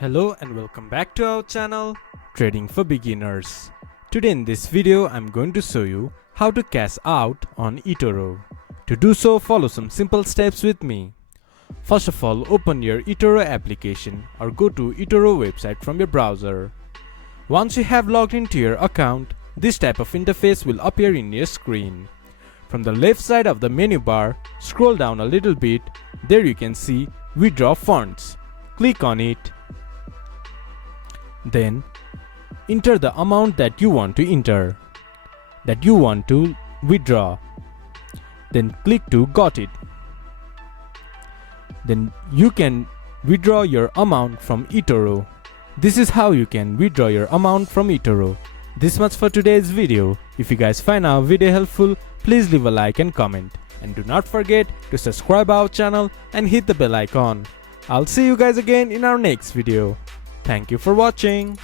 Hello and welcome back to our channel Trading for Beginners. Today in this video I'm going to show you how to cash out on Etoro. To do so, follow some simple steps with me. First of all, open your Etoro application or go to Etoro website from your browser. Once you have logged into your account, this type of interface will appear in your screen. From the left side of the menu bar, scroll down a little bit. There you can see withdraw funds. Click on it. Then enter the amount that you want to withdraw. Then click to got it. Then you can withdraw your amount from Etoro. This is how you can withdraw your amount from Etoro. This much for today's video. If you guys find our video helpful, please leave a like and comment. And do not forget to subscribe our channel and hit the bell icon. I'll see you guys again in our next video. Thank you for watching.